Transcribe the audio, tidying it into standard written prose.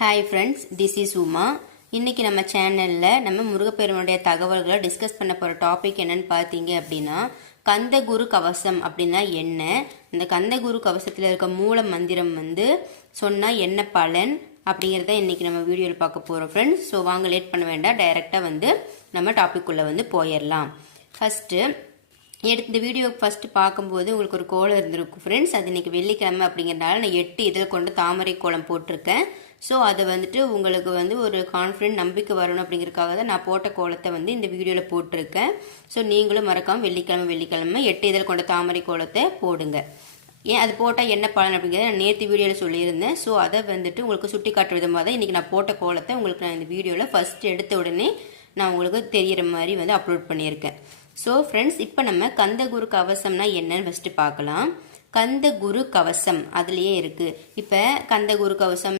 Hi friends, this is Uma. இன்னைக்கு நம்ம சேனலில் நம்ம முருகப்பெருமானுடைய தகவல்களை டிஸ்கஸ் பண்ண போகிற டாபிக் என்னன்னு பார்த்தீங்க அப்படின்னா, கந்தகுரு கவசம் அப்படின்னா என்ன, இந்த கந்தகுரு கவசத்தில் இருக்க மூல மந்திரம் சொன்னால் என்ன பலன் அப்படிங்கிறத இன்னைக்கு நம்ம வீடியோவில் பார்க்க போகிறோம் ஃப்ரெண்ட்ஸ். ஸோ வாங்க லேட் பண்ண வேண்டாம், டைரெக்டாக நம்ம டாபிக்குள்ளே போயிடலாம். ஃபஸ்ட்டு இந்த வீடியோ ஃபஸ்ட்டு பார்க்கும்போது உங்களுக்கு ஒரு கோலம் இருந்திருக்கும் ஃப்ரெண்ட்ஸ். அது இன்றைக்கி வெள்ளிக்கிழமை அப்படிங்கிறனால நான் 8 இதில் கொண்டு தாமரை கோலம் போட்டிருக்கேன். ஸோ அதை உங்களுக்கு ஒரு கான்ஃபிடென்ட் நம்பிக்கை வரணும் அப்படிங்கிறதுக்காக தான் நான் போட்ட கோலத்தை இந்த வீடியோவில் போட்டிருக்கேன். ஸோ நீங்களும் மறக்காமல் வெள்ளிக்கிழமை 8 இதில் கொண்ட தாமரை கோலத்தை போடுங்க. ஏன் அது போட்டால் என்ன பலன் அப்படிங்கிறத நான் நேற்று வீடியோவில் சொல்லியிருந்தேன். ஸோ அதை உங்களுக்கு சுட்டி காட்டுற விதமாக தான் இன்றைக்கி நான் போட்ட கோலத்தை உங்களுக்கு நான் இந்த வீடியோவில் ஃபஸ்ட்டு எடுத்த உடனே நான் உங்களுக்கு தெரிகிற மாதிரி அப்லோட் பண்ணியிருக்கேன். ஸோ ஃப்ரெண்ட்ஸ், இப்போ நம்ம கந்தகுரு கவசம்னா என்னன்னு ஃபஸ்ட்டு பார்க்கலாம். கந்தகுரு கவசம் அதுலேயே இருக்குது. இப்போ கந்தகுரு கவசம்